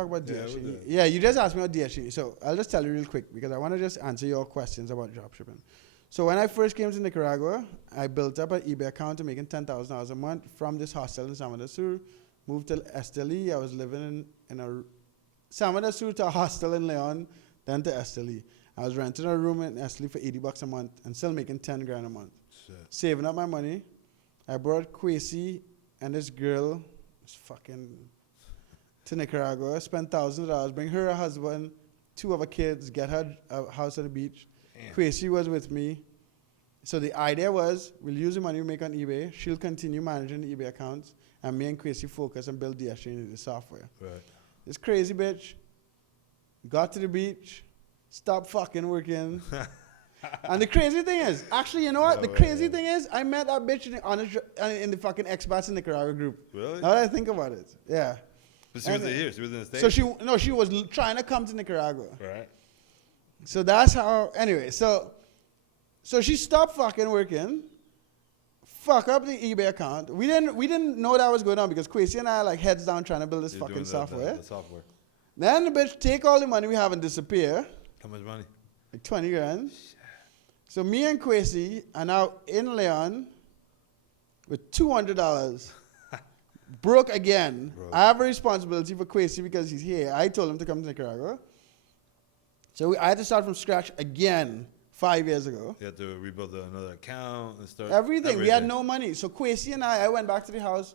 talk about Yeah, DSG. Yeah, you just asked me about DSG. So I'll just tell you real quick because I want to just answer your questions about dropshipping. So when I first came to Nicaragua, I built up an eBay account to making $10,000 a month from this hostel in San Sur. Moved to Esteli. I was living in a San Sur to a hostel in Leon, then to Esteli. I was renting a room in Esteli for $80 a month and still making 10 grand a month. Shit. Saving up my money. I brought Kwesi and this girl, to Nicaragua, spent $1,000, bring her a husband, 2 of her kids, get her a house on the beach. Kwesi was with me. So the idea was, we'll use the money we make on eBay, she'll continue managing the eBay accounts, and me and Kwesi focus and build DSG into the software. Right. This crazy bitch got to the beach, stopped fucking working. And the crazy thing is, actually, you know what? The crazy thing is, I met that bitch in the fucking expats in Nicaragua group. Really? Now that I think about it, yeah. But she wasn't here. She was in the States. So she was trying to come to Nicaragua. Right. So that's how. Anyway, so she stopped fucking working. Fuck up the eBay account. We didn't know that was going on because Kwesi and I like heads down trying to build this fucking software. The software. Then the bitch take all the money we have and disappear. How much money? Like 20 grand. So me and Kwesi are now in Leon with $200. Broke again. Bro. I have a responsibility for Kwesi because he's here. I told him to come to Nicaragua. So I had to start from scratch again 5 years ago. You had to rebuild another account and start Everything. We had no money. So Kwesi and I went back to the house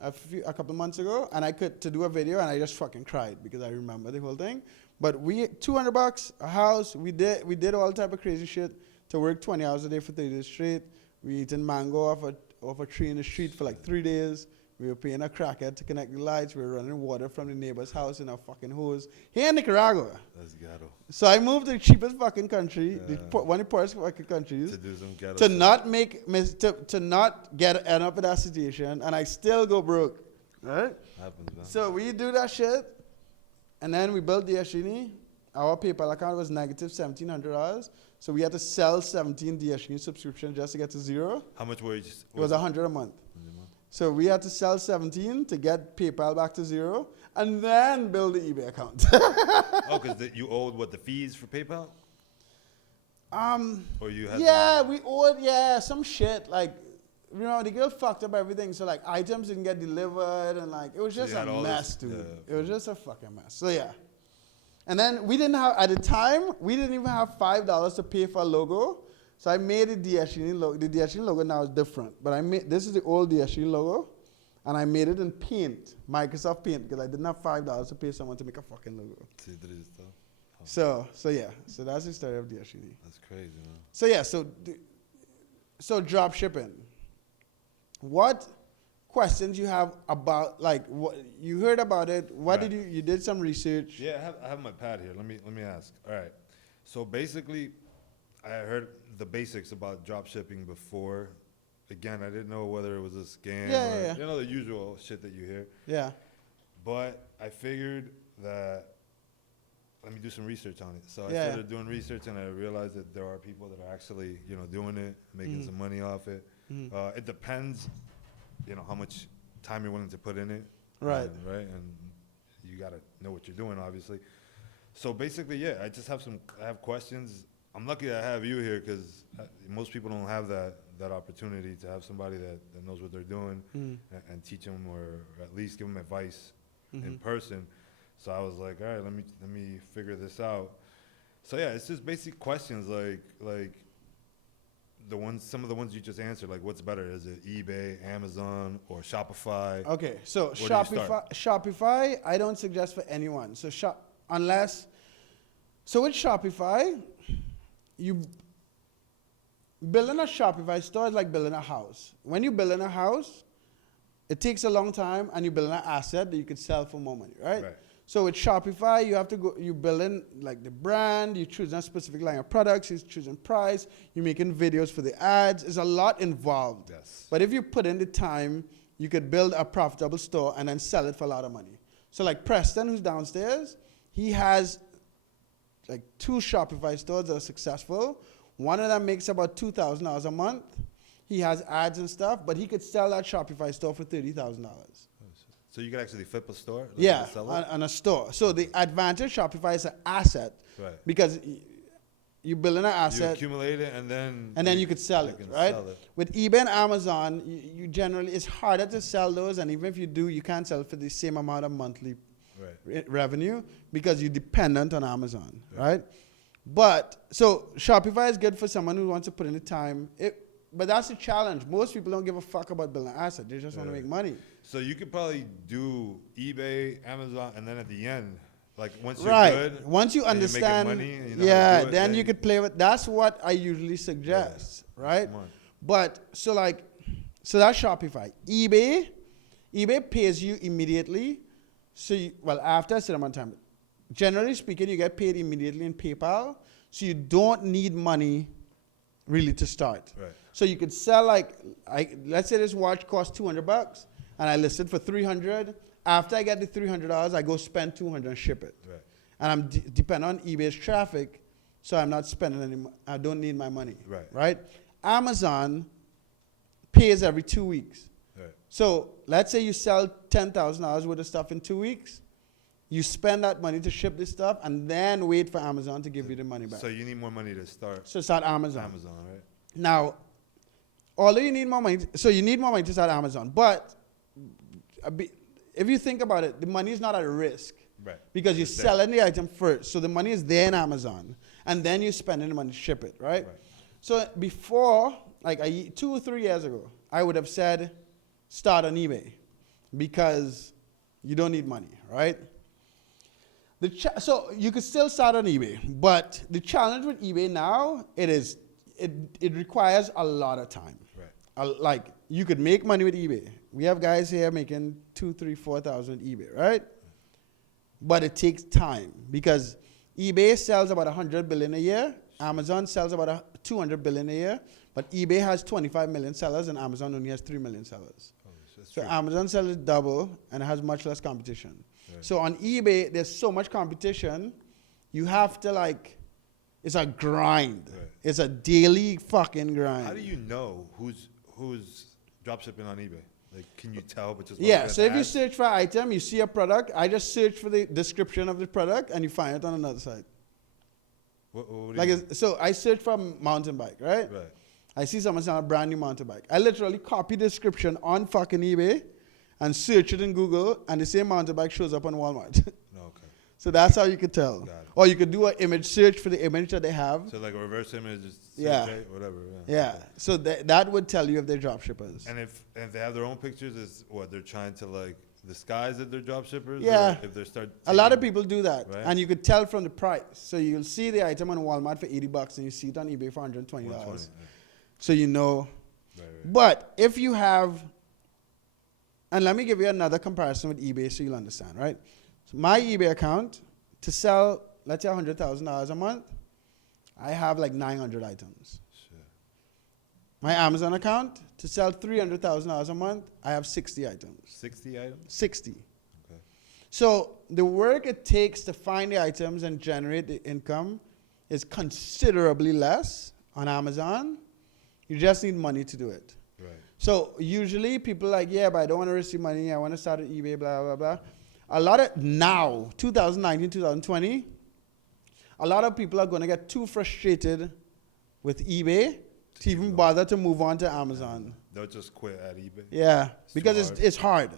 a couple of months ago and to do a video and I just fucking cried because I remember the whole thing. But we $200 a house. We did all type of crazy shit to work 20 hours a day for 30 days straight. We eating mango off a tree in the street for like 3 days. We were paying a crackhead to connect the lights. We were running water from the neighbor's house in a fucking hose. Here in Nicaragua. That's ghetto. So I moved to the cheapest fucking country, one of the poorest fucking countries, To do some ghetto to shit. not end up in that situation, and I still go broke. Right? Happens, man. So we do that shit, and then we built DSG. Our PayPal account was negative $1,700, so we had to sell 17 DSG subscriptions just to get to zero. How much were you? It was $100 a month. So we had to sell 17 to get PayPal back to zero, and then build the eBay account. Oh, because you owed what, the fees for PayPal? Or you had We owed some shit like. You know, the girl fucked up everything, so like items didn't get delivered, and like it was just a mess, dude. It was just a fucking mess. So yeah, and then we didn't have at the time we didn't even have $5 to pay for a logo. So I made a DSG logo. The DSG logo now is different, but this is the old DSG logo, and I made it in Paint, Microsoft Paint, because I didn't have $5 to pay someone to make a fucking logo. So yeah, so that's the story of DSG. That's crazy, man. So yeah, so drop shipping. What questions you have about, like, what you heard about it? What did you did some research? Yeah, I have my pad here. Let me ask. All right. So basically, I heard the basics about drop shipping before. Again, I didn't know whether it was a scam or you know, the usual shit that you hear. Yeah. But I figured that let me do some research on it. So I started doing research and I realized that there are people that are actually, you know, doing it, making some money off it. It depends, you know, how much time you're willing to put in it. Right. Right. And you got to know what you're doing, obviously. So basically, yeah, I have questions. I'm lucky that I have you here because most people don't have that opportunity to have somebody that knows what they're doing and teach them or at least give them advice in person. So I was like, all right, let me figure this out. So yeah, it's just basic questions like some of the ones you just answered, like what's better? Is it eBay, Amazon, or Shopify? Okay, so Shopify, I don't suggest for anyone. So with Shopify, building a Shopify store is like building a house. When you build in a house, it takes a long time, and you build an asset that you can sell for more money, right? So with Shopify, you build in like the brand, you choose a specific line of products, you're choosing price, you're making videos for the ads. There's a lot involved. Yes. But if you put in the time, you could build a profitable store and then sell it for a lot of money. So like Preston, who's downstairs, he has like 2 Shopify stores that are successful. One of them makes about $2,000 a month. He has ads and stuff, but he could sell that Shopify store for $30,000. So you can actually flip a store? Like Yeah, sell it? on a store. So the advantage Shopify is an asset. Right. Because you build an You asset. accumulate it and then You could sell it, right? Sell it. With eBay and Amazon, you generally, it's harder to sell those. And even if you do, you can't sell for the same amount of monthly revenue because you're dependent on Amazon, right? But, so Shopify is good for someone who wants to put in the time. But that's the challenge. Most people don't give a fuck about building an asset. They just want to make money. So you could probably do eBay, Amazon, and then at the end, like once you're good, once you understand, money, and you know then you could play with. That's what I usually suggest, right? But so that's Shopify. eBay pays you immediately. So after a certain amount of time, generally speaking, you get paid immediately in PayPal. So you don't need money really to start. Right. So you could sell let's say this watch costs $200 and I list it for $300. After I get the $300, I go spend $200 and ship it. Right. And I'm dependent on eBay's traffic, so I'm not spending any. I don't need my money. Right. Amazon pays every 2 weeks. Right. So let's say you sell $10,000 worth of stuff in 2 weeks. You spend that money to ship this stuff and then wait for Amazon to give you the money back. So you need more money to start. So start Amazon. Amazon, right? Now, although you need more money, so you need more money to start Amazon. But if you think about it, the money is not at risk. Right. Because you're selling the item first. So the money is there in Amazon. And then you're spending the money to ship it, right? So before, 2 or 3 years ago, I would have said start on eBay because you don't need money, right? So you could still start on eBay, but the challenge with eBay now, it requires a lot of time. Right. You could make money with eBay. We have guys here making 2,000, 3,000, 4,000 eBay, right? But it takes time because eBay sells about 100 billion a year. Amazon sells about 200 billion a year. But eBay has 25 million sellers and Amazon only has 3 million sellers. So Amazon sells double and it has much less competition. Right. So on eBay, there's so much competition, you have to it's a grind. Right. It's a daily fucking grind. How do you know who's dropshipping on eBay? Can you tell? But just so if you search for an item, you see a product. I just search for the description of the product, and you find it on another site. What do you mean? So I search for mountain bike, right? Right. I see someone selling a brand new mountain bike. I literally copy the description on fucking eBay, and search it in Google, and the same mountain bike shows up on Walmart. Okay. So that's how you could tell. Got it. Or you could do an image search for the image that they have. So a reverse image, just whatever. Yeah. So that would tell you if they're drop shippers. And if they have their own pictures, is what they're trying to disguise that they're drop shippers? Yeah. If they start a lot of people do that, right? And you could tell from the price. So you'll see the item on Walmart for $80, and you see it on eBay for $120. Yeah. So you know. Right. But if you have, and let me give you another comparison with eBay so you'll understand, right? So my eBay account, to sell, let's say $100,000 a month, I have 900 items. Shit. My Amazon account, to sell $300,000 a month, I have 60 items. 60 items? 60. Okay. So the work it takes to find the items and generate the income is considerably less on Amazon. You just need money to do it. Right. So usually people but I don't want to receive money. I want to start at eBay, blah, blah, blah. A lot of now, 2019, 2020, a lot of people are going to get too frustrated with eBay to even bother to move on to Amazon. They'll just quit at eBay. Yeah, because it's hard.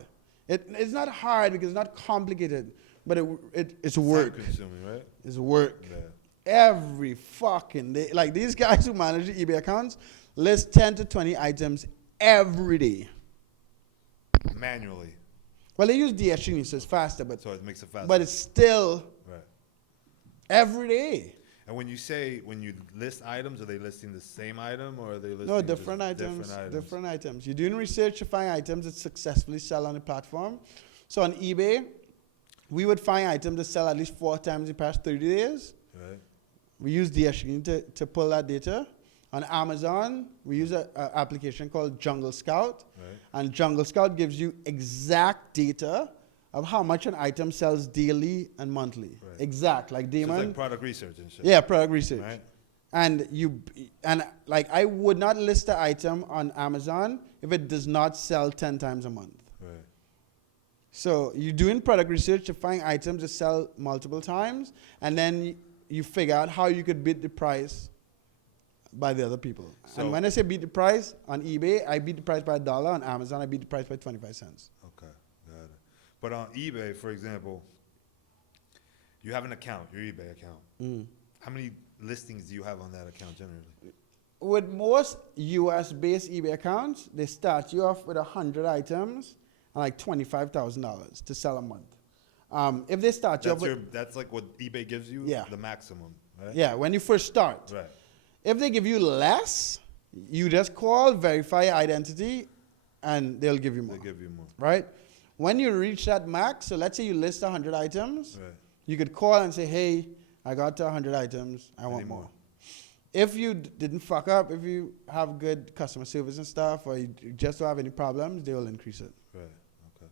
It's not hard because it's not complicated, but it's work. Time consuming, right? It's work. Yeah. Every fucking day. These guys who manage the eBay accounts list 10 to 20 items every day. Manually. Well, they use DSG, so it's faster, So it makes it faster. but it's still right. every day. And when you list items, are they listing the same item or are they listing Different items. Different items. You're doing research to find items that successfully sell on the platform. So on eBay, we would find items that sell at least 4 times in the past 30 days. Right. We use DSG to pull that data. On Amazon, we use an application called Jungle Scout. Right. And Jungle Scout gives you exact data of how much an item sells daily and monthly. Right. Exact, like Damon. So it's like product research and shit. Yeah, product research. Right. And I would not list the item on Amazon if it does not sell 10 times a month. Right. So you're doing product research to find items to sell multiple times, and then you figure out how you could beat the price by the other people. So and when I say beat the price, on eBay, I beat the price by $1. On Amazon, I beat the price by 25 cents. Okay, got it. But on eBay, for example, you have an account, your eBay account. How many listings do you have on that account generally? With most US-based eBay accounts, they start you off with 100 items and like $25,000 to sell a month. If they start you off with... That's like what eBay gives you? Yeah. The maximum, right? Yeah, when you first start. Right. If they give you less, you just call, verify your identity, and they'll give you more. They give you more. Right? When you reach that max, so let's say you list 100 items, Right. you could call and say, hey, I got to 100 items, I want more. If you didn't fuck up, if you have good customer service and stuff, or you just don't have any problems, they will increase it. Right. Okay.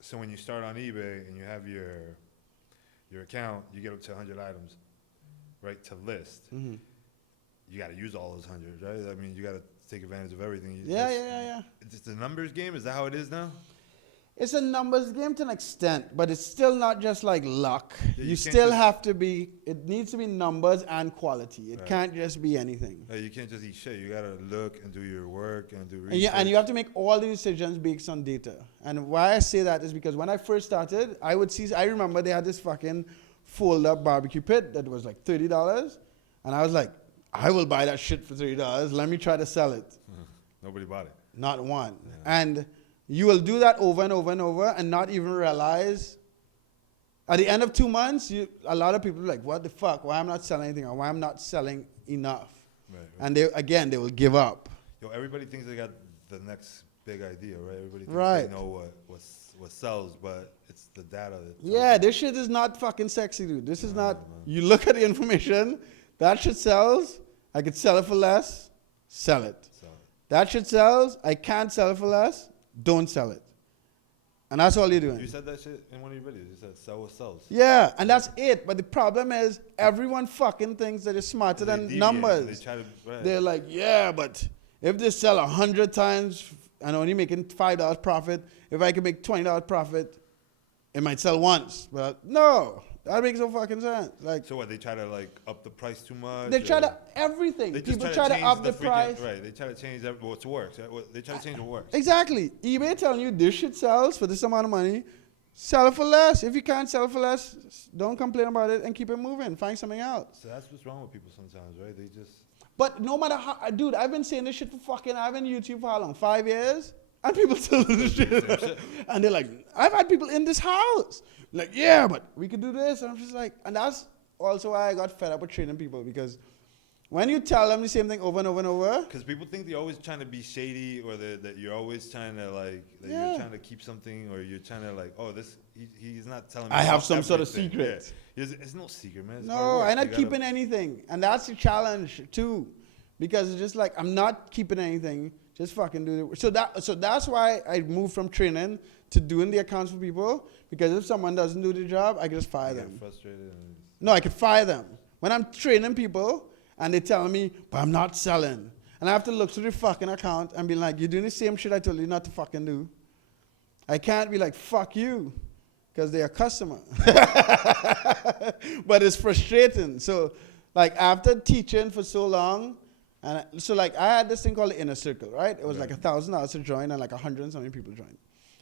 So when you start on eBay and you have your account, you get up to 100 items, right, to list. Mm-hmm. You got to use all those 100, right? I mean, you got to take advantage of everything. Yeah. It's a numbers game. Is that how it is now? It's a numbers game to an extent, but it's still not just like luck. Yeah, you still have to be, it needs to be numbers and quality. It can't just be anything. You can't just eat shit. You got to look and do your work and do research. And you have to make all the decisions based on data. And why I say that is because when I first started, I remember they had this fucking fold-up barbecue pit that was like $30. And I was like, I will buy that shit for $30. Let me try to sell it. Nobody bought it. Not one. Yeah. And you will do that over and over and over and not even realize. At the end of 2 months, a lot of people are like, what the fuck? Why I'm not selling anything? Or why I'm not selling enough? Right. And they will give up. Yo, everybody thinks they got the next big idea, right? Everybody thinks they know what sells, but it's the data. This shit is not fucking sexy, dude. This is not. You look at the information, that shit sells. I could sell it for less, sell it. That shit sells. I can't sell it for less, don't sell it. And that's all you're doing. You said that shit in one of your videos. You said sell what sells. Yeah, and that's it. But the problem is everyone fucking thinks that they're smarter than numbers. They're like, yeah, but if they sell 100 times and only making $5 profit, if I can make $20 profit, it might sell once. But no, that makes no fucking sense. Like, so what, they try to like up the price too much? They try to everything. People try to up the price. Right, they try to change what works. They try to change what works. Exactly. eBay telling you this shit sells for this amount of money. Sell it for less. If you can't sell it for less, don't complain about it and keep it moving. Find something else. So that's what's wrong with people sometimes, right? They just... But no matter how... Dude, I've been saying this shit for fucking... I've been YouTube for how long? 5 years? And people still do this shit. And they're like, I've had people in this house. Like, yeah, but we could do this. And I'm just like... And that's also why I got fed up with training people. Because when you tell them the same thing over and over and over... Because people think they're always trying to be shady, or that you're always trying to like... That you're trying to keep something, or you're trying to like... Oh, this... He's not telling me... I have some sort of secret. Yeah. It's no secret, man. It's no, I'm not keeping anything. And that's the challenge, too. Because it's just like, I'm not keeping anything. Just fucking do it. So that's why I moved from training to doing the accounts for people. Because if someone doesn't do the job, I can just fire them. Frustrated. No, I could fire them. When I'm training people and they tell me, but I'm not selling. And I have to look through the fucking account and be like, you're doing the same shit I told you not to fucking do. I can't be like, fuck you. Because they're a customer. But it's frustrating. So, like, after teaching for so long, and so, like, I had this thing called the inner circle, right? It was like $1,000 to join, and like 100 and something people joined.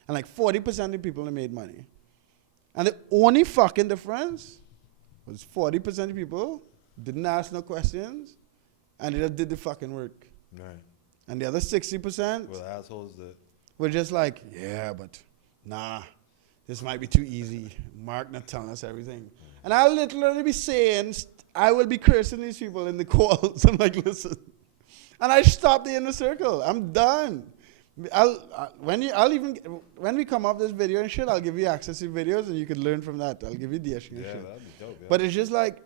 And like 40% of the people made money. And the only fucking difference was 40% of people didn't ask no questions, and they just did the fucking work. Right. And the other 60% well, assholes that were just like, yeah, but nah. This might be too easy. Mark not telling us everything. And I'll literally be saying, I will be cursing these people in the calls. I'm like, listen. And I stopped the inner circle. I'm done. When we come up this video and shit, I'll give you access to videos and you can learn from that. I'll give you the issue and shit. That'd be dope, yeah. But it's just like,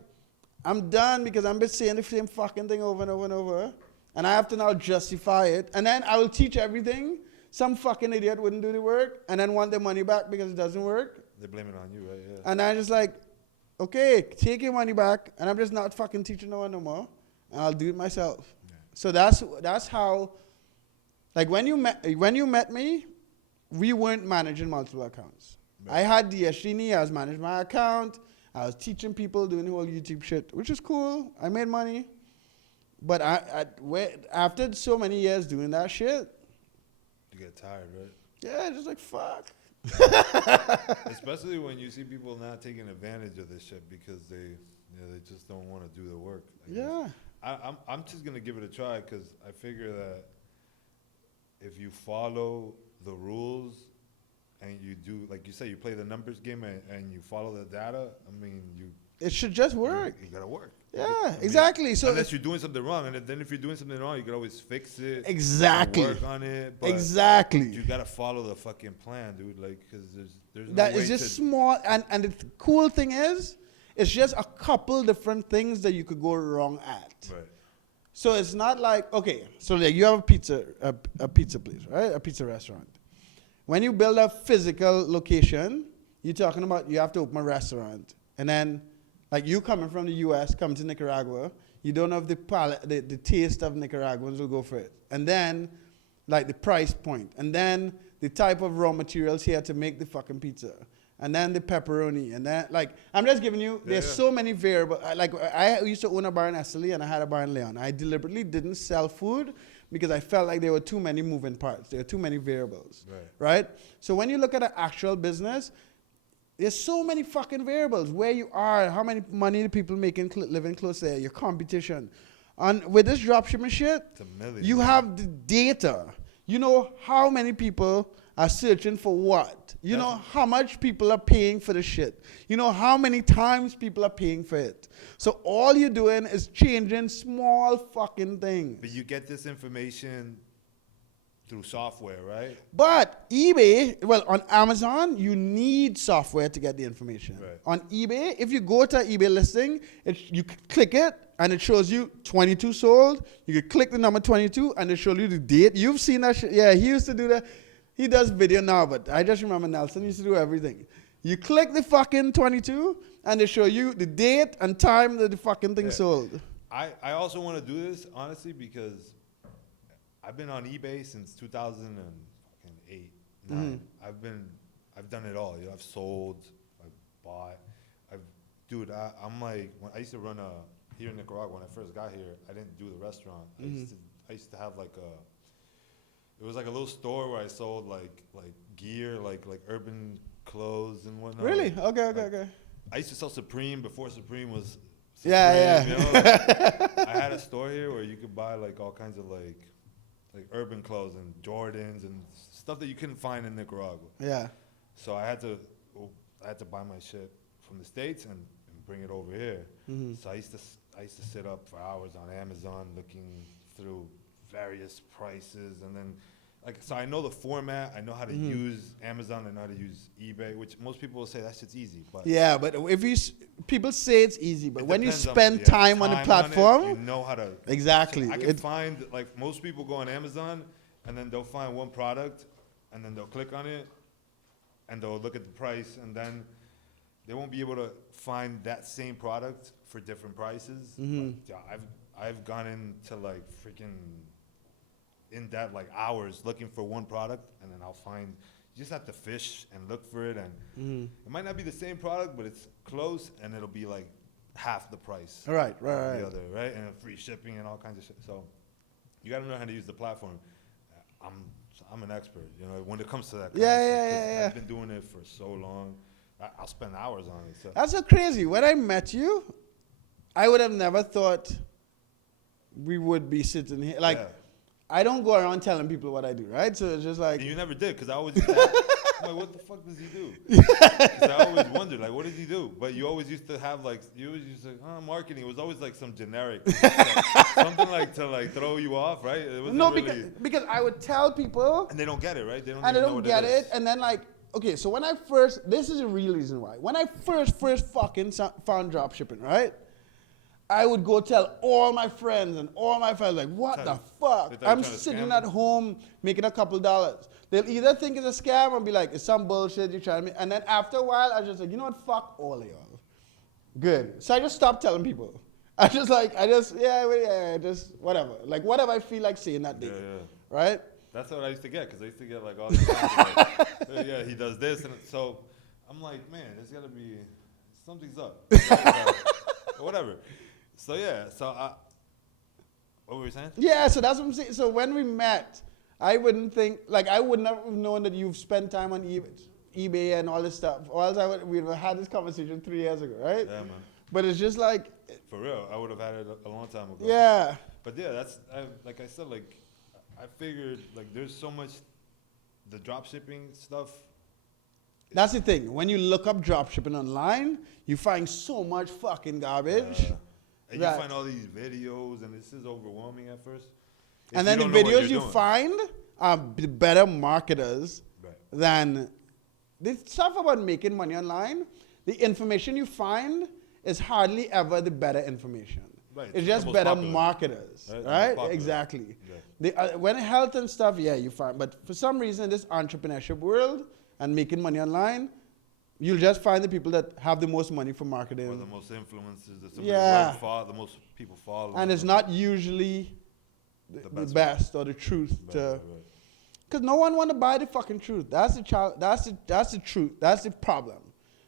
I'm done because I'm just saying the same fucking thing over and over and over. And I have to now justify it. And then I will teach everything. Some fucking idiot wouldn't do the work and then want their money back because it doesn't work. They blame it on you, right? Yeah. And I'm just like, okay, take your money back, and I'm just not fucking teaching no one no more, and I'll do it myself. Yeah. So that's how, like when you met me, we weren't managing multiple accounts. Right. I had DSGNE, I was managing my account, I was teaching people, doing the whole YouTube shit, which is cool. I made money. But after so many years doing that shit, You get tired, right? yeah, just like, fuck. Especially when you see people not taking advantage of this shit because they just don't want to do the work. Yeah. I'm just gonna give it a try because I figure that if you follow the rules and you do, like you say, you play the numbers game and you follow the data, I mean, It should just work. You gotta work. Yeah, exactly. So unless you're doing something wrong, and then if you're doing something wrong, you can always fix it. Exactly. Work on it. But exactly. You gotta follow the fucking plan, dude. Like, because there's no That way is just to small. And the cool thing is, it's just a couple different things that you could go wrong at. Right. So it's not like, okay, so like you have a pizza place, right? A pizza restaurant. When you build a physical location, you're talking about you have to open a restaurant. And then, like you coming from the U.S., come to Nicaragua, you don't have the taste of Nicaraguans will go for it. And then, like the price point. And then the type of raw materials here to make the fucking pizza. And then the pepperoni. And then, like, I'm just giving you, there's so many variables. Like, I used to own a bar in Esteli and I had a bar in Leon. I deliberately didn't sell food because I felt like there were too many moving parts. There were too many variables. Right? So when you look at an actual business, there's so many fucking variables. Where you are, how many money the people making living close there, your competition. And with this dropshipping shit, you have the data. You know how many people are searching for what. You know how much people are paying for the shit. You know how many times people are paying for it. So all you're doing is changing small fucking things. But you get this information through software, right? But eBay, well, on Amazon, you need software to get the information. Right. On eBay, if you go to an eBay listing, you click it, and it shows you 22 sold. You can click the number 22, and it shows you the date. You've seen that shit. Yeah, he used to do that. He does video now, but I just remember Nelson used to do everything. You click the fucking 22, and they show you the date and time that the fucking thing sold. I also want to do this, honestly, because I've been on eBay since 2008, 9. I've done it all. You know, I've sold, I've bought, I'm like, when I used to run here in Nicaragua, when I first got here, I didn't do the restaurant. I used to have it was like a little store where I sold like gear, like urban clothes and whatnot. Really? Okay. I used to sell Supreme before Supreme was Supreme, yeah. You know? I had a store here where you could buy like all kinds of like urban clothes and Jordans and stuff that you couldn't find in Nicaragua. Yeah. So I had to buy my shit from the States and bring it over here. So I used to sit up for hours on Amazon looking through various prices, and then so I know the format, I know how to use Amazon, I know how to use eBay, which most people will say that shit's easy. But yeah, but if people say it's easy, but when you spend time on the platform, you know how to exactly. I can find, like, most people go on Amazon and then they'll find one product and then they'll click on it and they'll look at the price, and then they won't be able to find that same product for different prices. But, I've gone into like freaking in that like hours looking for one product, and then I'll find, you just have to fish and look for it, and it might not be the same product, but it's close, and it'll be like half the price. Right. The other, right? And free shipping and all kinds of shit. So you got to know how to use the platform. I'm an expert, you know, when it comes to that. Yeah. I've been doing it for so long. I'll spend hours on it. So. That's so crazy. When I met you, I would have never thought we would be sitting here. Like, I don't go around telling people what I do, right? So it's just like... And you never did, because I always used to ask, I'm like, what the fuck does he do? Because I always wondered, like, what does he do? But you always used to have, like, marketing. It was always, like, some generic, something, like, to, like, throw you off, right? It wasn't really, because I would tell people... And they don't get it, right? They don't know get it. And then, like, okay, so when I first... This is the real reason why. When I first fucking found dropshipping, right? I would go tell all my friends and all my friends, like, what the fuck? I'm sitting at home making a couple dollars. They'll either think it's a scam or be like, it's some bullshit you're trying to make. And then after a while, I was just like, you know what? Fuck all of y'all. Good. So I just stopped telling people. I just whatever. Like, whatever I feel like saying that day. Right? That's what I used to get, because I used to get like all these like, yeah, he does this, and so I'm like, man, there's gotta be something's up, whatever. So yeah, what were you saying? Yeah, so that's what I'm saying. So when we met, I wouldn't think, like, I would not have known that you've spent time on eBay and all this stuff. Or else we'd have had this conversation 3 years ago, right? Yeah, man. But it's just like... For real, I would have had it a long time ago. Yeah. But yeah, like I said, like, I figured, like, there's so much, the drop shipping stuff. That's the thing. When you look up drop shipping online, you find so much fucking garbage. And you find all these videos, and this is overwhelming at first. And then the videos you find are better marketers than the stuff about making money online. The information you find is hardly ever the better information. Right. It's just better marketers, right? Exactly. Yeah. When health and stuff, yeah, you find. But for some reason, this entrepreneurship world and making money online, you'll just find the people that have the most money for marketing. Or the most influencers, the most people follow. And it's not usually the best or the truth. Because no one wants to buy the fucking truth. That's the truth. That's the problem.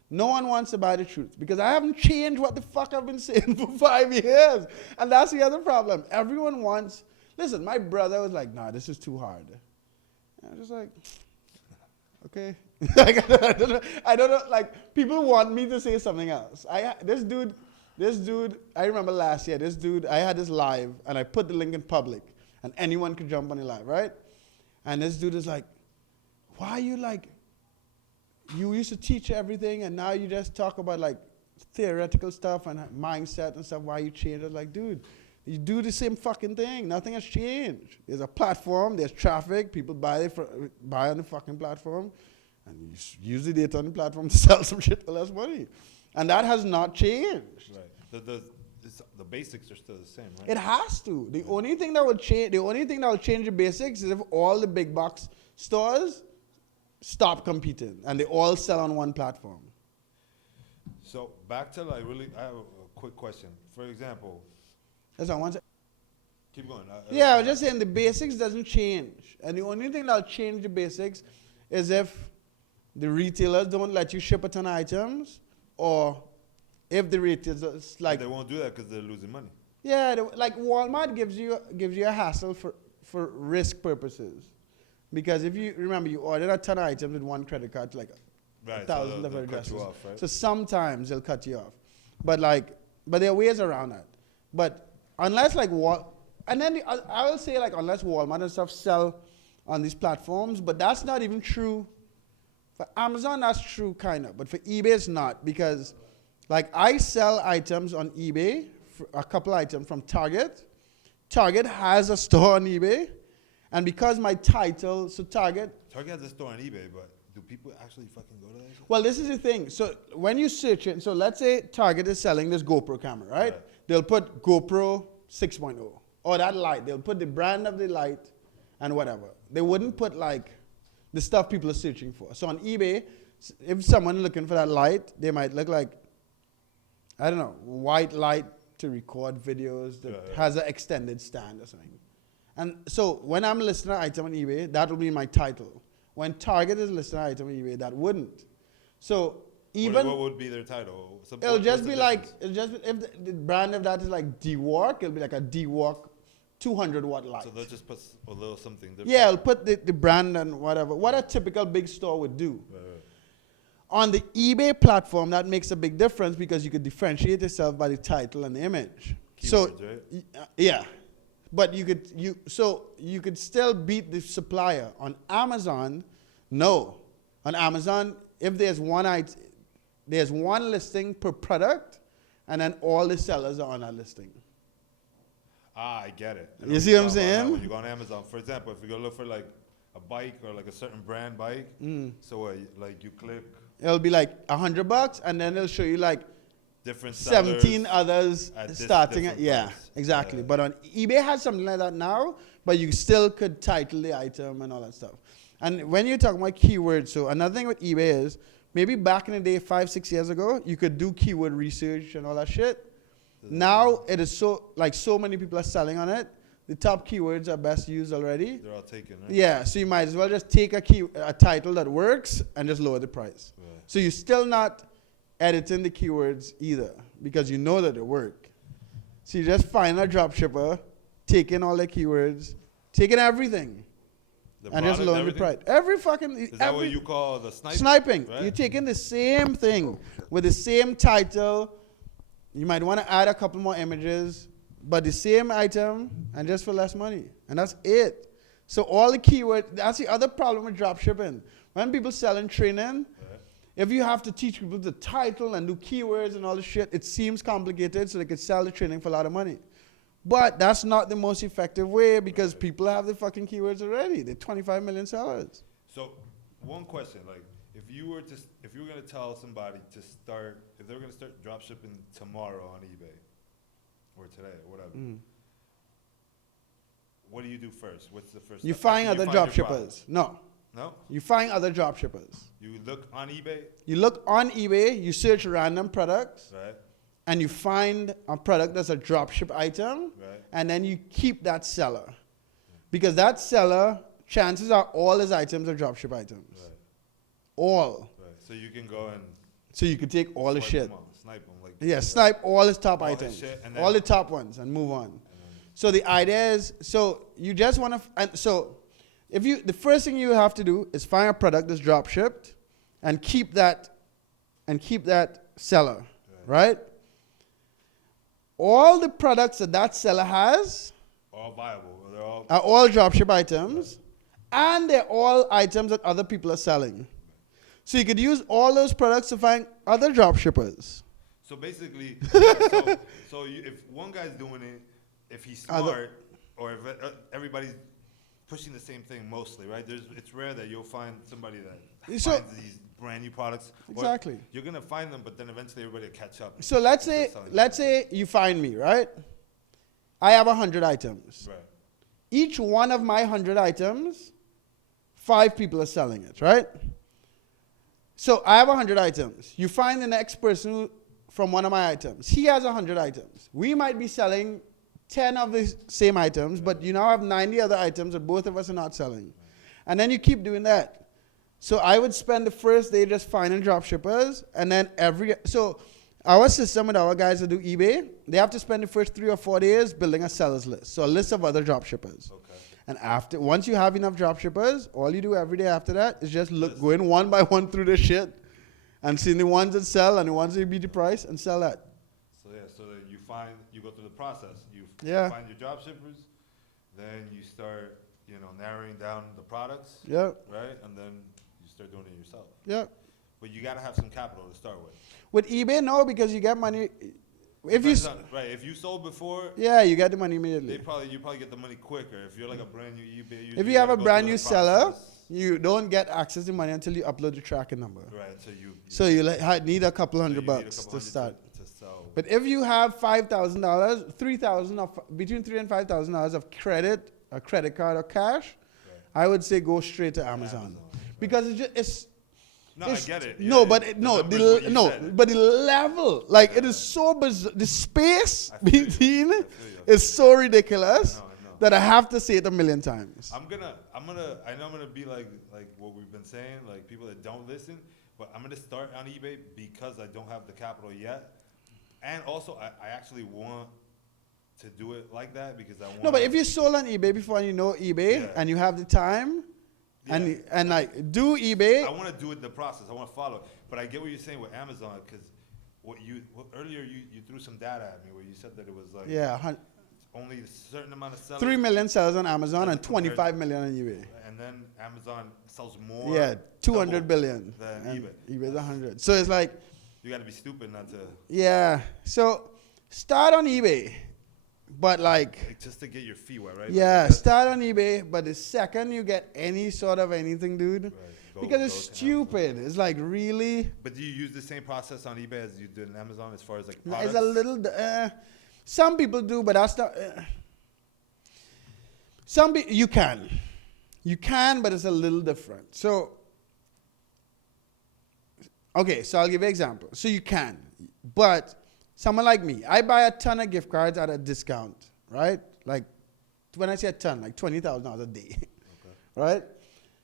No one wants to buy the truth. Because I haven't changed what the fuck I've been saying for 5 years. And that's the other problem. Everyone wants... Listen, my brother was like, nah, this is too hard. And I was just like... Okay. I don't know. Like, people want me to say something else. This dude, I remember last year, I had this live, and I put the link in public, and anyone could jump on the live, right? And this dude is like, why are you like, you used to teach everything, and now you just talk about like theoretical stuff and mindset and stuff, why you changed? I was like, dude, you do the same fucking thing. Nothing has changed. There's a platform. There's traffic. People buy on the fucking platform. And you use the data on the platform to sell some shit for less money. And that has not changed. Right. The basics are still the same, right? It has to. The only thing that will change the basics is if all the big box stores stop competing and they all sell on one platform. So back to I have a quick question. For example... Keep going. I was just saying the basics doesn't change. And the only thing that'll change the basics is if the retailers don't let you ship a ton of items, or if the retailers like... They won't do that because they're losing money. Yeah, like Walmart gives you a hassle for risk purposes. Because if you remember, you ordered a ton of items with one credit card to like 1,000 different addresses. Right? So sometimes they'll cut you off. But there are ways around that. But unless like and then I will say like unless Walmart and stuff sell on these platforms, but that's not even true. For Amazon, that's true kind of, but for eBay, it's not, because like I sell items on eBay, a couple items from Target. Target has a store on eBay, and because my title, so Target has a store on eBay, but do people actually fucking go to that? Well, this is the thing. So when you search it, so let's say Target is selling this GoPro camera, right? They'll put GoPro 6.0 or that light. They'll put the brand of the light and whatever. They wouldn't put like the stuff people are searching for. So on eBay, if someone looking for that light, they might look like, I don't know, white light to record videos that has an extended stand or something. And so when I'm listing an item on eBay, that will be my title. When Target is listing an item on eBay, that wouldn't. So even... What would be their title? It'll just be like, if the brand of that is like D-Walk, it'll be like a D-Walk 200 watt light. So they'll just put a little something different. Yeah, it'll put the brand and whatever. What a typical big store would do. Right. On the eBay platform, that makes a big difference because you could differentiate yourself by the title and the image. Keywords, right? Yeah. But you could still beat the supplier. On Amazon, no. On Amazon, if there's one listing per product, and then all the sellers are on that listing. I get it. You see what I'm saying? When you go on Amazon, for example, if you go look for like a bike or like a certain brand bike, so like you click, it'll be like $100, and then it'll show you like different 17 others starting at exactly. Yeah. But on eBay has something like that now, but you still could title the item and all that stuff. And when you're talking about keywords, so another thing with eBay is maybe back in the day, 5-6 years ago, you could do keyword research and all that shit. Now it is so many people are selling on it the top keywords are best used already. They're all taken, right? Yeah, so you might as well just take a title that works and just lower the price. Right. So you're still not editing the keywords either because you know that they work. So you just find a dropshipper, taking all the keywords, taking everything, and just lowering the price. Every fucking... Is that what you call the sniping? Sniping. Right? You're taking the same thing with the same title. You might want to add a couple more images, but the same item and just for less money. And that's it. So all the keywords, that's the other problem with dropshipping. When people selling training, if you have to teach people the title and do keywords and all this shit, it seems complicated so they could sell the training for a lot of money. But that's not the most effective way because people have the fucking keywords already. They're 25 million sellers. So one question, like if you were going to tell somebody to start, if they were going to start dropshipping tomorrow on eBay or today or whatever, what do you do first? What's the first You step? find other dropshippers. No. No? You find other dropshippers. You look on eBay? You look on eBay, you search random products, Right. and you find a product that's a dropship item, Right. and then you keep that seller. Because that seller, chances are all his items are dropship items. Right. All. Right. So you can go and So you could take all the swipe shit. them all, snipe them. Like, Yeah, snipe all his top all his items. shit, and then- All the top ones and move on. So the idea is, so you just want to, and so if you, the first thing you have to do is find a product that's drop shipped and keep that seller, right? All the products that seller has all viable. They're all are all dropship items, and they're all items that other people are selling. So you could use all those products to find other dropshippers. So basically, if one guy's doing it, if he's smart, or if everybody's pushing the same thing mostly, right? It's rare that you'll find somebody that finds these brand new products. Exactly. You're gonna find them, but then eventually everybody will catch up. So let's say you find me, right? I have 100 items. Right. Each one of my 100 items, 5 people are selling it, right? So I have 100 items. You find the next person from one of my items. He has 100 items. We might be selling 10 of the same items, but you now have 90 other items that both of us are not selling. And then you keep doing that. So I would spend the first day just finding dropshippers, and then so our system with our guys that do eBay, they have to spend the first 3 or 4 days building a sellers list. So a list of other dropshippers. Okay. And once you have enough dropshippers, all you do every day after that is just going one by one through the shit and seeing the ones that sell and the ones that beat the price and sell that. So that you go through the process. You find your drop shippers, then you start, narrowing down the products. Yeah. Right? And then you start doing it yourself. Yeah. But you gotta have some capital to start with. With eBay, no, because you get money. If you sold before, you get the money immediately. you probably get the money quicker. If you're like a brand new eBay, if you have a brand new seller, you don't get access to money until you upload the tracking number. Right. So you need a couple $100 to start. But if you have $5,000, $3,000, between $3,000 and $5,000 of credit, a credit card or cash, I would say go straight to Amazon. Because it's I get it. No, but the level, like it is so bizarre. The space between is so ridiculous that I have to say it a million times. I know I'm gonna be like what we've been saying, like people that don't listen, but I'm gonna start on eBay because I don't have the capital yet. And also, I actually want to do it like that because I want. No, but if you sold on eBay before and you know eBay and you have the time, and like do eBay. I want to do it the process. I want to follow it. But I get what you're saying with Amazon because earlier you threw some data at me where you said that it was like only a certain amount of sellers. 3 million sellers on Amazon and 25 million on eBay. And then Amazon sells more. Yeah, 200 billion. Than eBay. eBay's 100. So it's like. You got to be stupid not to. Yeah. So start on eBay, but like just to get your feet wet, right? Yeah, start on eBay, but the second you get any sort of anything, dude, because it's stupid. It's like really. But do you use the same process on eBay as you did on Amazon as far as like products? It's a little. Some people do, but that's not. You can, but it's a little different. So. Okay, so I'll give you an example. So you can, but someone like me, I buy a ton of gift cards at a discount, right? Like when I say a ton, like $20,000 a day, Okay. right?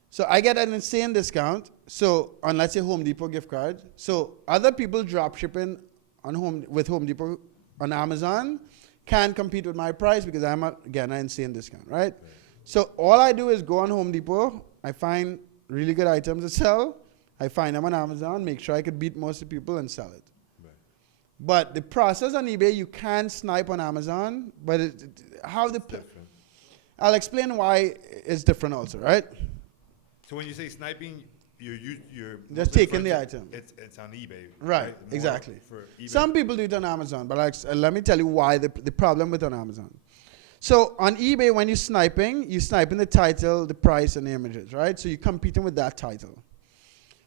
So I get an insane discount. So on, let's say, Home Depot gift card. So other people drop shipping with Home Depot on Amazon can't compete with my price because I'm again an insane discount, right? So all I do is go on Home Depot. I find really good items to sell. I find them on Amazon, make sure I could beat most of the people and sell it. Right. But the process on eBay, you can snipe on Amazon, but I'll explain why it's different also, right? So when you say sniping, you're just taking the item. It's on eBay. Right, exactly. For eBay. Some people do it on Amazon, but let me tell you why the problem with on Amazon. So on eBay, when you're sniping the title, the price, and the images, right? So you're competing with that title.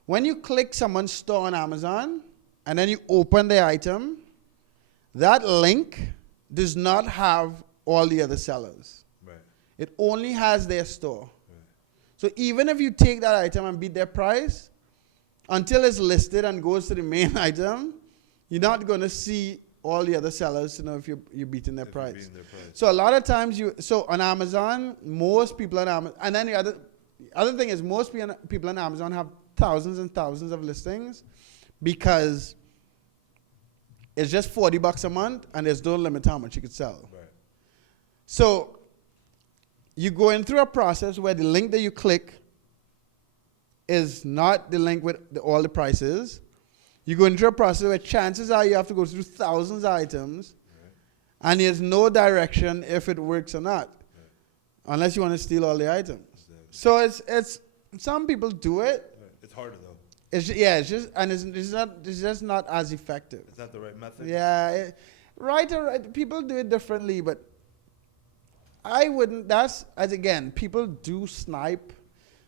When you click someone's store on Amazon, and then you open the item, that link does not have all the other sellers. Right. It only has their store. So even if you take that item and beat their price, until it's listed and goes to the main item, you're not going to see all the other sellers to know if you're beating their price. So a lot of times on Amazon, most people on Amazon, and then the other thing is most people on Amazon have thousands and thousands of listings because it's just $40 a month and there's no limit how much you could sell. Right. So you go in through a process where the link that you click is not the link with all the prices. You go into a process where chances are you have to go through thousands of items, right, and there's no direction if it works or not, right, unless you want to steal all the items. Exactly. So it's some people do it. Right. It's harder though. It's just not as effective. Is that the right method? Yeah, right. People do it differently, but I wouldn't. People do snipe.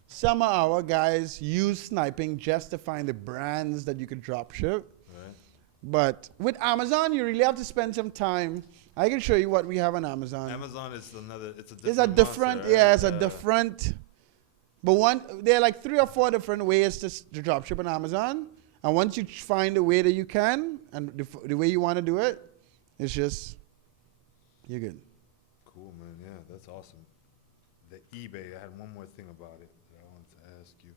Some of our guys use sniping just to find the brands that you could drop ship. Right. But with Amazon, you really have to spend some time. I can show you what we have on Amazon. Amazon is it's a different. But there are like 3 or 4 different ways to drop ship on Amazon. And once you find a way that you can and the way you want to do it, it's just, you're good. Cool, man. Yeah, that's awesome. The eBay, I had one more thing about it that I wanted to ask you.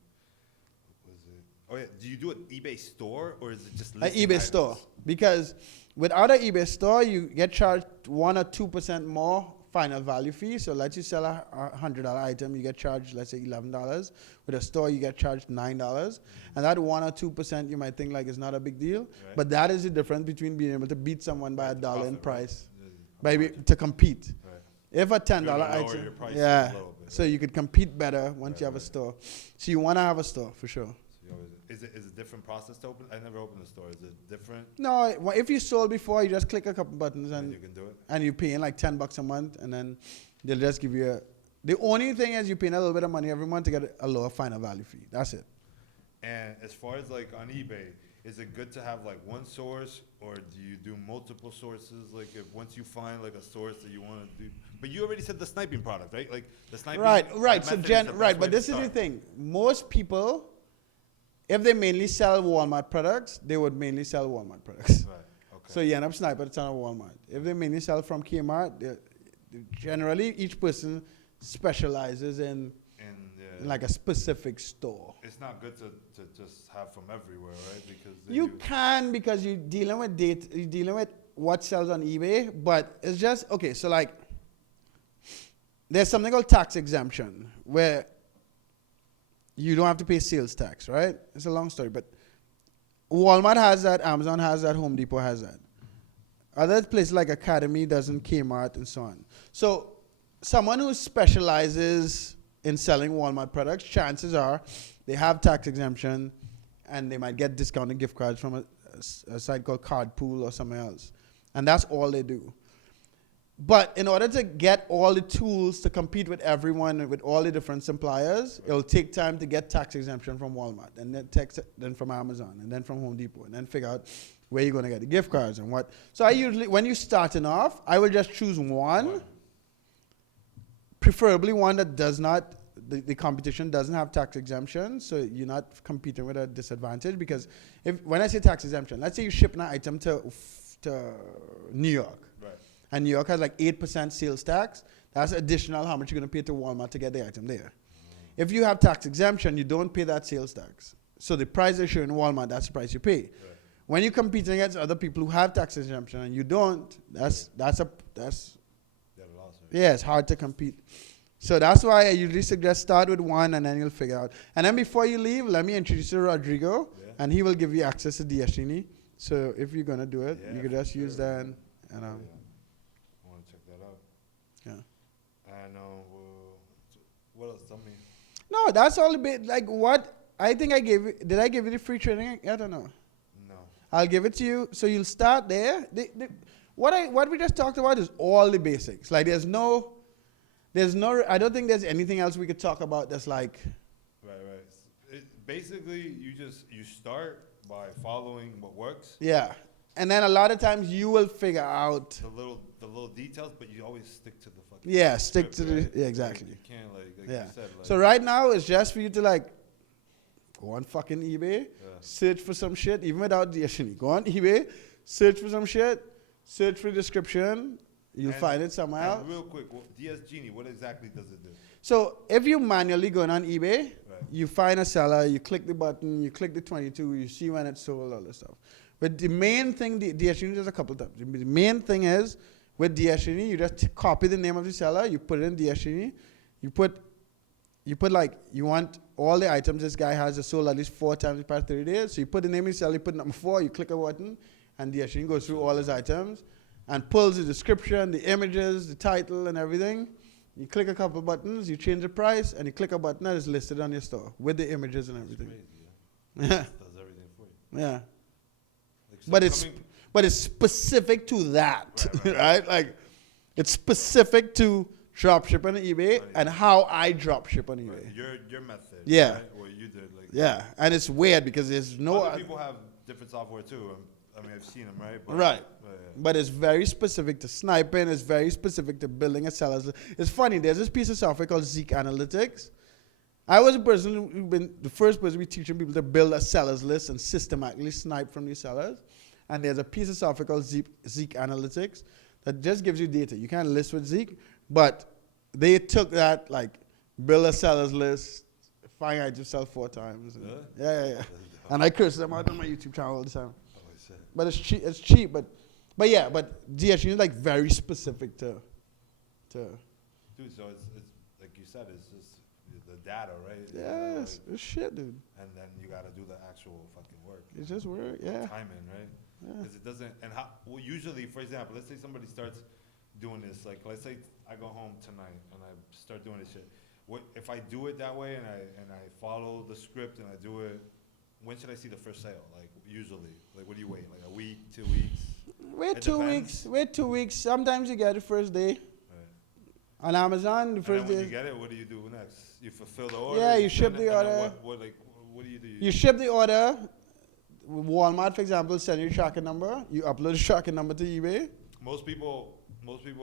What was it? Oh, yeah. Do you do an eBay store or is it just an eBay items? Store. Because without an eBay store, you get charged 1 or 2% more final value fee. So let's you sell a $100 item, you get charged, let's say $11. With a store, you get charged $9. Mm-hmm. And that 1 or 2% you might think like is not a big deal. Right. But that is the difference between being able to beat someone by $1 in price, to compete. Right. If a $10 item, yeah, so you could compete better once you have a store. So you want to have a store for sure. Is it a different process to open? I never opened a store. Is it different? No, if you sold before, you just click a couple buttons and you can do it. And you're paying like $10 a month, and then they'll just give you the only thing is you're paying a little bit of money every month to get a lower final value fee. That's it. And as far as like on eBay, is it good to have like one source, or do you do multiple sources? Like if once you find like a source that you want to do, but you already said the sniping product, right? Like the sniping. Right. So but this is the thing. Most people, if they mainly sell Walmart products, they would mainly sell Walmart products. Right. Okay. So you end up sniping a ton of Walmart. If they mainly sell from Kmart, generally each person specializes in like a specific store. It's not good to just have from everywhere, right? Because you're dealing with data, you're dealing with what sells on eBay, but it's just, okay, so like, there's something called tax exemption, where you don't have to pay sales tax, right? It's a long story, but Walmart has that, Amazon has that, Home Depot has that. Other places like Academy doesn't, Kmart, and so on. So someone who specializes in selling Walmart products, chances are they have tax exemption and they might get discounted gift cards from a site called Cardpool or somewhere else. And that's all they do. But in order to get all the tools to compete with everyone, with all the different suppliers, it'll take time to get tax exemption from Walmart, and then from Amazon, and then from Home Depot, and then figure out where you're going to get the gift cards and what. So I usually, when you're starting off, I will just choose one. Preferably one that does not, the competition doesn't have tax exemption, so you're not competing with a disadvantage. Because when I say tax exemption, let's say you ship an item to New York, right, and New York has like 8% sales tax. That's additional how much you're going to pay to Walmart to get the item there. If you have tax exemption, you don't pay that sales tax. So the price they show in Walmart, that's the price you pay. Right. When you're competing against other people who have tax exemption and you don't, it's hard to compete. So that's why I usually suggest start with one and then you'll figure out. And then before you leave, let me introduce you to Rodrigo, and he will give you access to Diashini. So if you're going to do it, you can just use that. And I want to check that out. Yeah. I know. What else? Tell me. No, that's all a bit like what I think I gave you. Did I give you the free training? I don't know. No. I'll give it to you. So you'll start there. What we just talked about is all the basics. Like there's no, I don't think there's anything else we could talk about that's like. Right. Basically, you start by following what works. Yeah. And then a lot of times you will figure out the little details, but you always stick to the fucking stick script, to right? the exactly. You can't like you said. Like, so right now it's just for you to like go on fucking eBay, search for some shit, even without Diashini. Go on eBay, search for some shit, search for the description. You'll find it somewhere else. Real quick, DS Genie, what exactly does it do? So if you manually go on eBay, you find a seller, you click the button, you click the 22, you see when it's sold, all this stuff. But the main thing, Diashini does a couple of times. The main thing is, with Diashini, you just copy the name of the seller, you put it in Diashini, you put like, you want all the items this guy has sold at least 4 times in the past 30 days. So you put the name of the seller, you put number 4, you click a button, and Diashini goes through all his items and pulls the description, the images, the title, and everything. You click a couple buttons, you change the price, and you click a button that is listed on your store with the images and everything. Crazy, yeah. It does everything for you. Yeah. Like But it's specific to that, right? Right? Like, it's specific to dropship on eBay and how I dropship on eBay. Right. Your method. Yeah. Right? What you did. Like, yeah, and it's weird because there's no... Other people have different software too. I mean, I've seen them, right? But, right. But it's very specific to sniping. It's very specific to building a seller's list. It's funny. There's this piece of software called Zeek Analytics. I was the first person we teaching people to build a seller's list and systematically snipe from these sellers. And there's a piece of software called Zeek Analytics that just gives you data. You can't list with Zeek, but they took that, like, build a seller's list, find I just sell 4 times. And yeah. And I curse them out on my YouTube channel all the time. But it's cheap. But DSG is like very specific to. Dude, so it's like you said, it's just the data, right? Yeah, it's shit, dude. And then you got to do the actual fucking work. It's just work, yeah. Timing, right? Yeah. Because it doesn't. And usually, for example, let's say somebody starts doing this. Like, let's say I go home tonight and I start doing this shit. What if I do it that way and I follow the script and I do it? When should I see the first sale? Like, usually, like, what do you wait? Like a week, 2 weeks? Wait 2 weeks. Wait 2 weeks. Sometimes you get it first day. Right. On Amazon, the first day. When you get it, what do you do next? You fulfill the order? Yeah, you ship the order. What do you do? You ship the order. Walmart, for example, send you a tracking number. You upload a tracking number to eBay. Most people,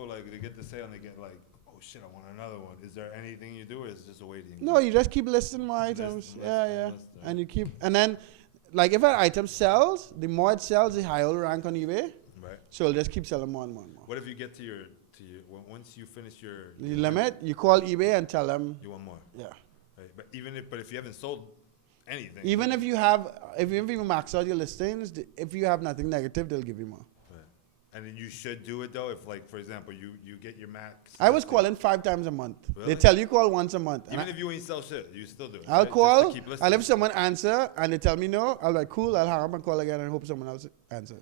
like, they get the sale and they get like, oh shit, I want another one. Is there anything you do, or is it just a waiting? No, you just keep listing more items. Yeah. And you keep, and then, like, if an item sells, the more it sells, the higher it'll rank on eBay. Right. So it'll just keep selling more and more and more. What if you get to your once you finish your limit, you call eBay and tell them you want more. Yeah. Right. But if you haven't sold anything. Even if you max out your listings, if you have nothing negative, they'll give you more. Right. And then you should do it though. If, like, for example, you get your max. I was calling 5 times a month. Really? They tell you call once a month. Even if you ain't sell shit, you still do it. I'll call. I'll if someone answer and they tell me no, I'll be like, cool. I'll hang up and call again and hope someone else answer.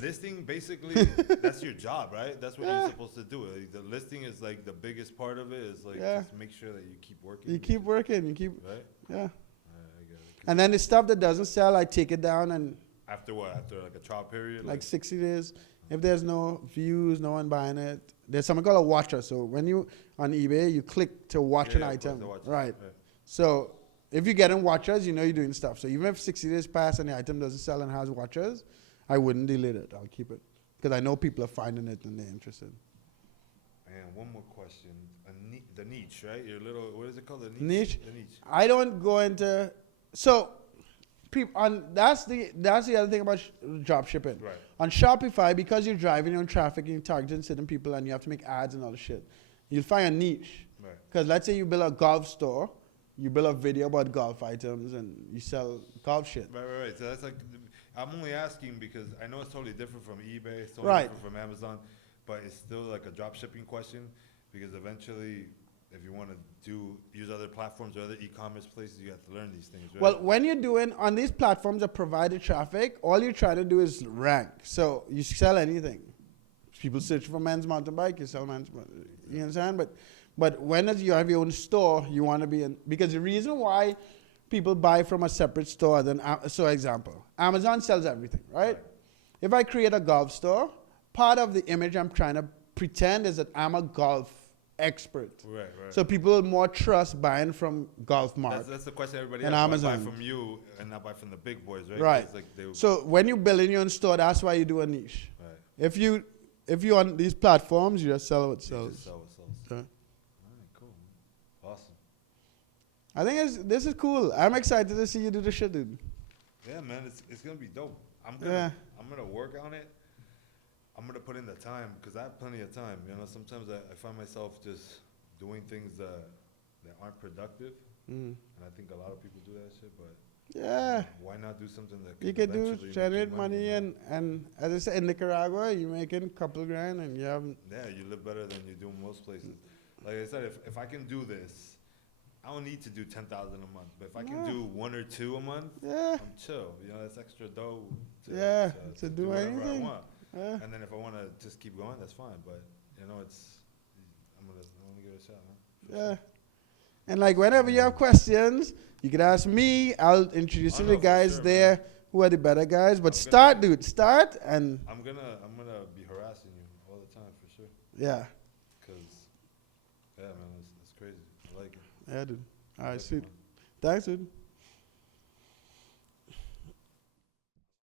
Listing, basically, that's your job, right? That's what you're supposed to do. Like, the listing is like the biggest part of it. Is like just make sure that you keep working. You keep working. You keep right. Yeah. I get it. And then the stuff that doesn't sell, I take it down and. After what? After like a trial period? Like 60 days. If there's no views, no one buying it, there's something called a watcher. So when you on eBay, you click to watch an item, right? So if you're getting watchers, you know you're doing stuff. So even if 60 days pass and the item doesn't sell and has watchers, I wouldn't delete it. I'll keep it because I know people are finding it and they're interested. And one more question: the niche, right? Your little, what is it called? The niche. The niche. I don't go into so. That's the other thing about drop shipping. Right. On Shopify, because you're driving your own traffic and you're targeting certain people and you have to make ads and all the shit, You'll find a niche. Right. Because let's say you build a golf store, you build a video about golf items, and you sell golf shit. Right. So that's like, I'm only asking because I know it's totally different from eBay, it's totally Right. different from Amazon, but it's still like a drop shipping question because eventually, if you want to use other platforms or other e-commerce places, you have to learn these things, right? Well, when you're doing on these platforms that provide the traffic, all you're trying to do is rank. So you sell anything. People search for men's mountain bike, you sell men's. You understand? But when you have your own store, you want to be in, because the reason why people buy from a separate store than, so example, Amazon sells everything, right? If I create a golf store, part of the image I'm trying to pretend is that I'm a golf expert. Right. So people more trust buying from Golf Mart. That's the question everybody and asks. Amazon. Buy from you and not buy from the big boys, right? Right. 'Cause, like, So when you build in your own store, that's why you do a niche. Right. If you on these platforms, you just sell what You sells. just sell what sells. Yeah. All right, cool. Awesome. I think this is cool. I'm excited to see you do the shit, dude. Yeah, man, it's gonna be dope. I'm Yeah. gonna work on it. I'm gonna put in the time because I have plenty of time. You know, sometimes I find myself just doing things that aren't productive, and I think a lot of people do that shit. But Yeah. why not do something that You can do eventually make generate you money, you know? and as I said, in Nicaragua, you're making a couple grand and you have. Yeah, you live better than you do in most places. Like I said, if I can do this, I don't need to do 10,000 a month. But if I can Yeah. do 1 or 2 a month, Yeah. I'm chill. You know, that's extra dough To do whatever anything. I want. Yeah. And then if I want to just keep going, that's fine. But you know, I'm gonna give it a shot, man. Yeah. And like whenever you have questions, you can ask me. I'll introduce you to the For guys sure, there man. who are the better guys. But I'm start, dude. Start and I'm gonna be harassing you all the time for sure. yeah. Cause yeah, man, it's crazy. I like it. Yeah, dude. All right, Like it, sweet. man. Thanks, dude.